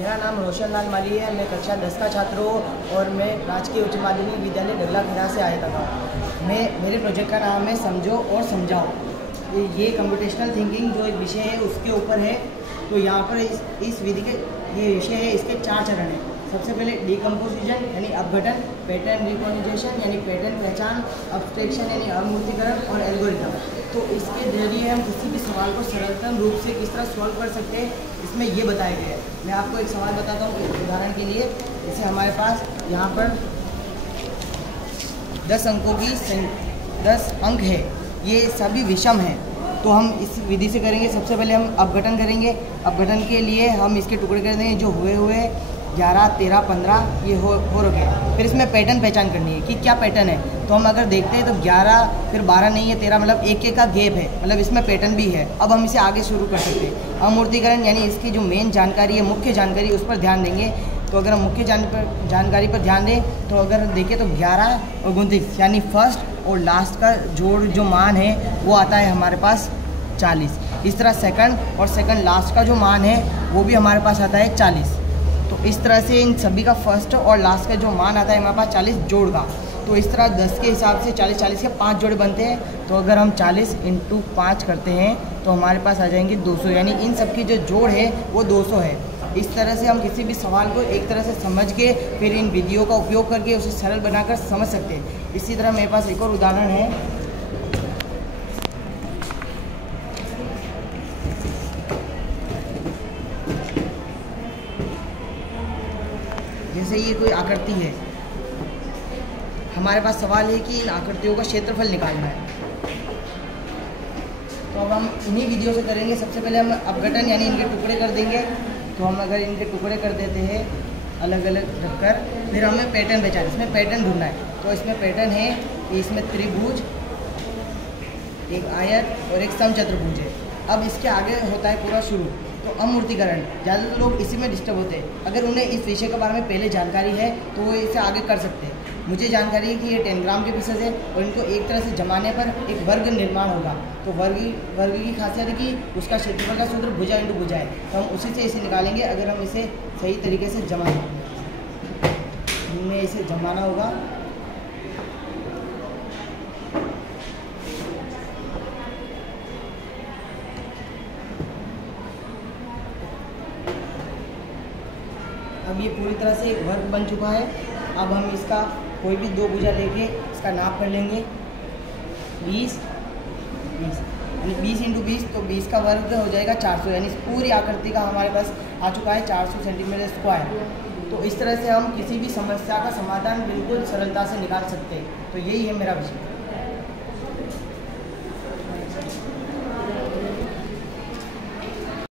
मेरा नाम रोशन लाल माली है। मैं कक्षा 10 का छात्र हूँ और मैं राजकीय उच्च माध्यमिक विद्यालय डगला खैरा से आया था। मेरे प्रोजेक्ट का नाम है समझो और समझाओ। ये कंप्यूटेशनल थिंकिंग जो एक विषय है उसके ऊपर है। तो यहाँ पर इस विधि के ये विषय है, इसके 4 चरण हैं। सबसे पहले डिकम्पोजिशन यानी अपघटन, पैटर्न रिकॉग्निशन यानी पैटर्न पहचान, अब्स्ट्रैक्शन यानी अमूर्तीकरण और एल्गोरिथम। तो इसके जरिए हम किसी भी सवाल को सरलतम रूप से किस तरह सॉल्व कर सकते हैं, इसमें ये बताया गया है। मैं आपको एक सवाल बताता हूँ उदाहरण के लिए। जैसे हमारे पास यहाँ पर 10 अंकों की 10 अंक है, ये सभी विषम हैं। तो हम इस विधि से करेंगे। सबसे पहले हम अपघटन करेंगे। अपघटन के लिए हम इसके टुकड़े कर देंगे। जो हुए 11, 13, 15 ये हो रखे। फिर इसमें पैटर्न पहचान करनी है कि क्या पैटर्न है। तो हम अगर देखते हैं तो 11 फिर 12 नहीं है, 13 मतलब एक का गैप है, मतलब इसमें पैटर्न भी है। अब हम इसे आगे शुरू कर सकते हैं। अमूर्तीकरण यानी इसकी जो मेन जानकारी है, मुख्य जानकारी, उस पर ध्यान देंगे। तो अगर हम मुख्य जानकारी पर ध्यान दें तो अगर देखें तो 11 और 29 यानी फर्स्ट और लास्ट का जोड़ जो मान है वो आता है हमारे पास 40। इस तरह सेकंड और सेकंड लास्ट का जो मान है वो भी हमारे पास आता है 40। तो इस तरह से इन सभी का फर्स्ट और लास्ट का जो मान आता है हमारे पास 40 जोड़ का। तो इस तरह 10 के हिसाब से 40 के 5 जोड़े बनते हैं। तो अगर हम 40 × 5 करते हैं तो हमारे पास आ जाएंगे 200, यानी इन सब की जो जोड़ है वो 200 है। इस तरह से हम किसी भी सवाल को एक तरह से समझ के फिर इन विधियों का उपयोग करके उसे सरल बनाकर समझ सकते हैं। इसी तरह मेरे पास एक और उदाहरण है। जैसे ये कोई आकृति है, हमारे पास सवाल है कि इन आकृतियों का क्षेत्रफल निकालना है। तो अब हम इन्हीं विधियों से करेंगे। सबसे पहले हम अपघटन यानी इनके टुकड़े कर देंगे। तो हम अगर इनके टुकड़े कर देते हैं अलग अलग रखकर, फिर हमें पैटर्न पहचान, इसमें पैटर्न ढूंढना है। तो इसमें पैटर्न है कि इसमें त्रिभुज, एक आयत और एक समचतुर्भुज है। अब इसके आगे होता है पूरा शुरू। तो अमूर्तीकरण, ज़्यादातर लोग इसी में डिस्टर्ब होते हैं। अगर उन्हें इस विषय के बारे में पहले जानकारी है तो वो इसे आगे कर सकते हैं। मुझे जानकारी है कि ये 10 ग्राम के पीसेस है और इनको एक तरह से जमाने पर एक वर्ग निर्माण होगा। तो वर्ग की खासियत है कि उसका क्षेत्रफल का सूत्र भुजा इंटू भुजा है। तो हम उसी से इसे निकालेंगे अगर हम इसे सही तरीके से जमाएं। हमें इसे जमाना होगा। अब ये पूरी तरह से एक वर्ग बन चुका है। अब हम इसका कोई भी 2 भुजा लेके इसका नाप कर लेंगे। 20 यानी 20 × 20, तो 20 का वर्ग हो जाएगा 400, यानी इस पूरी आकृति का हमारे पास आ चुका है 400 सेंटीमीटर स्क्वायर। तो इस तरह से हम किसी भी समस्या का समाधान बिल्कुल सरलता से निकाल सकते हैं। तो यही है मेरा विषय।